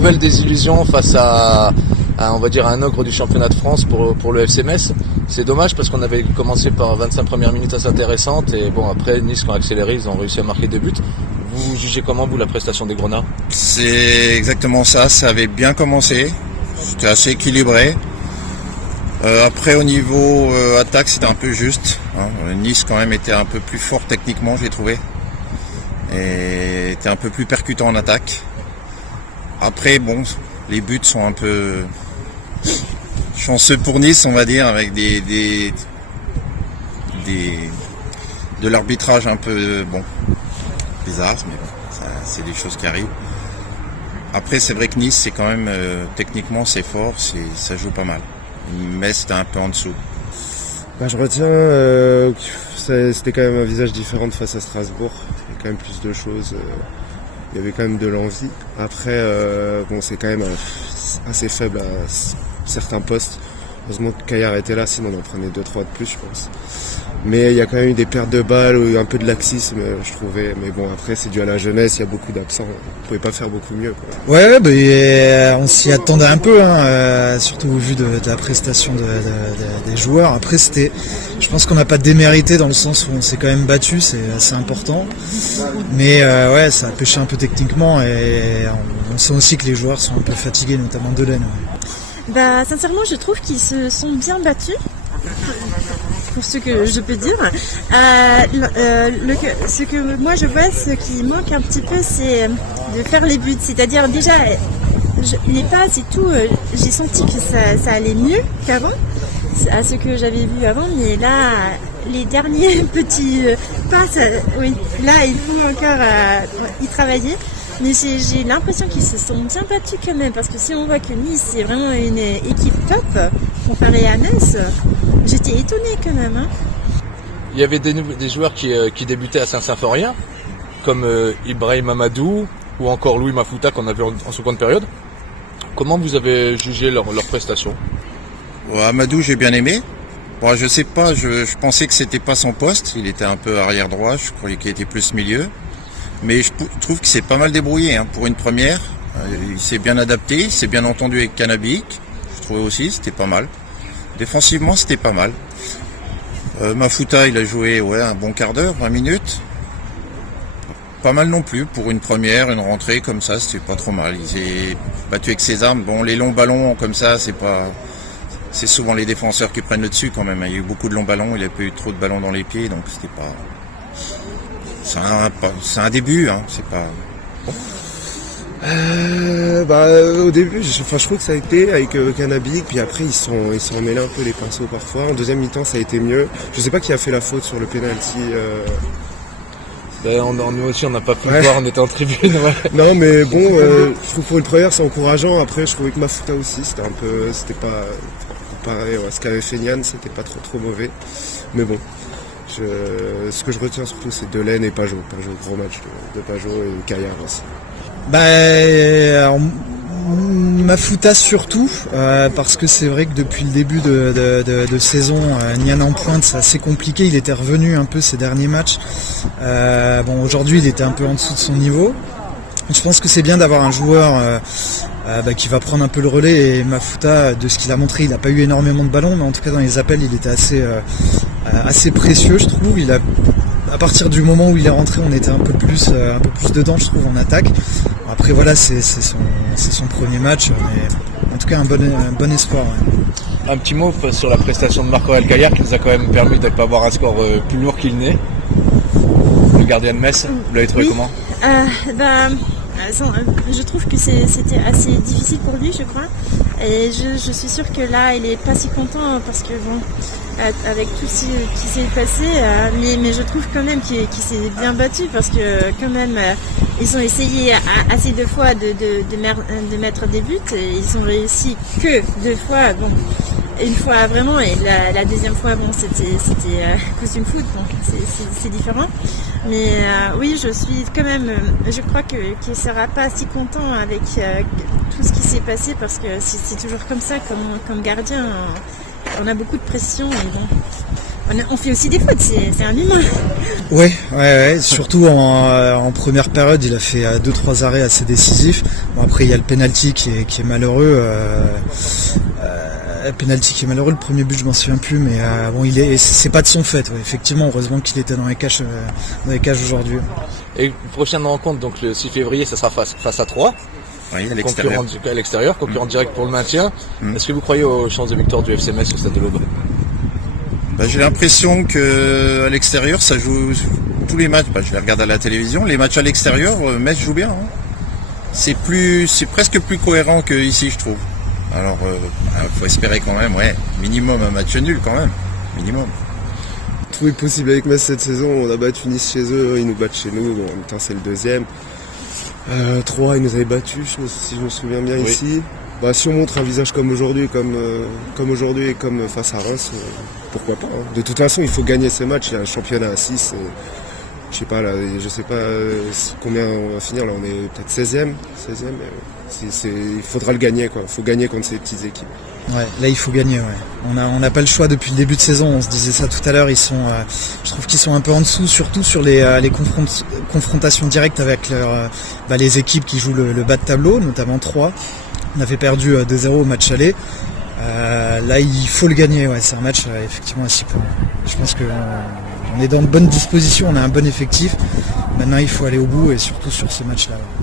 nouvelle désillusion face à, on va dire, un ogre du championnat de France pour le FC Metz. C'est dommage parce qu'on avait commencé par 25 premières minutes assez intéressantes et bon, après Nice qui ont accéléré, ils ont réussi à marquer 2 buts. Vous jugez comment, vous, la prestation des Grenats? C'est exactement ça, ça avait bien commencé, c'était assez équilibré. Après au niveau attaque c'était un peu juste, hein. Nice quand même était un peu plus fort techniquement, j'ai trouvé, et était un peu plus percutant en attaque. Après bon, les buts sont un peu chanceux pour Nice, on va dire, avec de l'arbitrage un peu bon bizarre, mais bon, c'est des choses qui arrivent. Après c'est vrai que Nice c'est quand même techniquement c'est fort, ça joue pas mal. Mais c'était un peu en dessous. Je retiens c'était quand même un visage différent face à Strasbourg. Il y a quand même plus de choses. Il y avait quand même de l'envie. Après, bon, c'est quand même assez faible à certains postes. Heureusement que Caillard était là, sinon on en prenait 2-3 de plus, je pense. Mais il y a quand même eu des pertes de balles, ou un peu de laxisme, je trouvais. Mais bon, après, c'est dû à la jeunesse, il y a beaucoup d'absents. On pouvait pas faire beaucoup mieux, quoi. Ouais, on s'y attendait un peu, surtout au vu de la prestation des joueurs. Après, je pense qu'on n'a pas démérité dans le sens où on s'est quand même battu, c'est assez important. Mais ouais, ça a pêché un peu techniquement et on sent aussi que les joueurs sont un peu fatigués, notamment Delaine. Ouais. Sincèrement, je trouve qu'ils se sont bien battus. Pour ce que je peux dire. Ce que moi je vois, ce qui manque un petit peu, c'est de faire les buts. C'est-à-dire déjà, les passes et tout, j'ai senti que ça allait mieux qu'avant, à ce que j'avais vu avant, mais là, les derniers petits passes, oui, là il faut encore y travailler. Mais j'ai l'impression qu'ils se sont bien battus quand même, parce que si on voit que Nice c'est vraiment une équipe top comparée à Metz, j'étais étonnée quand même. Hein. Il y avait des joueurs qui débutaient à Saint-Symphorien, comme Ibrahim Amadou ou encore Louis Mafouta qu'on a vu en seconde période. Comment vous avez jugé leur prestation? Amadou j'ai bien aimé. Bon, je sais pas, je pensais que c'était pas son poste, il était un peu arrière droit, je croyais qu'il était plus milieu. Mais je trouve qu'il s'est pas mal débrouillé pour une première. Il s'est bien adapté, il s'est bien entendu avec Canabic. Je trouvais aussi, c'était pas mal. Défensivement, c'était pas mal. Mafouta, il a joué un bon quart d'heure, 20 minutes. Pas mal non plus pour une première, une rentrée comme ça, c'était pas trop mal. Il s'est battu avec ses armes. Bon, les longs ballons comme ça, c'est souvent les défenseurs qui prennent le dessus quand même. Il y a eu beaucoup de longs ballons, il a pas eu trop de ballons dans les pieds, donc c'était pas... C'est un début, c'est pas... Au début, je trouve que ça a été avec Canabic, puis après ils sont mêlés un peu les pinceaux parfois. En deuxième mi-temps, ça a été mieux. Je sais pas qui a fait la faute sur le penalty. Nous aussi, on n'a pas pu le voir, on était en tribune. Ouais. Non, mais bon, je trouve pour une première, c'est encourageant. Après, je trouvais que Mafouta aussi, c'était pas pareil. Ouais, ce qu'avait fait Nian, c'était pas trop mauvais. Mais bon. Ce que je retiens surtout, c'est Delaine et Pajot. Gros match de Pajot et Caillard aussi. Mafouta surtout, parce que c'est vrai que depuis le début de saison, Nian en pointe, c'est assez compliqué. Il était revenu un peu ces derniers matchs. Aujourd'hui, il était un peu en dessous de son niveau. Je pense que c'est bien d'avoir un joueur qui va prendre un peu le relais, et Mafouta, de ce qu'il a montré, il n'a pas eu énormément de ballons, mais en tout cas dans les appels il était assez précieux, je trouve. À partir du moment où il est rentré, on était un peu plus dedans, je trouve, en attaque. Après voilà, c'est son premier match, mais en tout cas un bon espoir. Ouais. Un petit mot sur la prestation de Marc-Aurèle Caillard qui nous a quand même permis de ne pas avoir un score plus lourd qu'il n'est. Le gardien de Metz, vous l'avez trouvé comment? Je trouve que c'était assez difficile pour lui, je crois. Et je suis sûre que là, il est pas si content parce que bon, avec tout ce qui s'est passé, mais je trouve quand même qu'il s'est bien battu parce que quand même, ils ont essayé assez de fois de mettre des buts et ils ont réussi que 2 fois. Bon, une fois vraiment, et la deuxième fois, bon, c'était à cause d'une foot, donc c'est différent. Mais oui, je suis quand même, je crois qu'il ne sera pas si content avec tout ce qui s'est passé parce que c'est toujours comme ça, comme gardien, on a beaucoup de pression et bon, on fait aussi des fautes, c'est un humain. Ouais. Surtout en première période, il a fait 2-3 arrêts assez décisifs. Bon, après, il y a le penalty qui est malheureux. Le premier but, je m'en souviens plus, mais bon, c'est pas de son fait. Ouais. Effectivement, heureusement qu'il était dans les cages aujourd'hui. Et prochaine rencontre, donc le 6 février, ça sera face à Troyes. Oui, à l'extérieur. Concurrent direct pour le maintien. Est-ce que vous croyez aux chances de victoire du FC Metz au Stade de l'Aube? J'ai l'impression que à l'extérieur, ça joue tous les matchs. Je les regarde à la télévision. Les matchs à l'extérieur, Metz joue bien. Hein. C'est presque plus cohérent que ici, je trouve. Alors, faut espérer quand même, minimum un match nul quand même, minimum. Tout est possible avec Metz cette saison. On a battu Nice chez eux, ils nous battent chez nous. Bon, en même temps, c'est le deuxième. 3, ils nous avaient battus, si je me souviens bien, ici. Si on montre un visage comme aujourd'hui, comme aujourd'hui et comme face à Reims, pourquoi pas. Hein. De toute façon, il faut gagner ces matchs. Il y a un championnat à 6. Je sais pas combien on va finir. Là, on est peut-être 16e. Il faudra le gagner, quoi. Il faut gagner contre ces petites équipes. Ouais, là il faut gagner. Ouais. On n'a pas le choix depuis le début de saison. On se disait ça tout à l'heure. Je trouve qu'ils sont un peu en dessous, surtout sur les confrontations directes avec les équipes qui jouent le bas de tableau, notamment 3. On avait perdu 2-0 au match aller. Là, il faut le gagner. Ouais, c'est un match effectivement à 6 points. Je pense qu'on est dans de bonnes dispositions. On a un bon effectif. Maintenant, il faut aller au bout et surtout sur ce match-là. Ouais.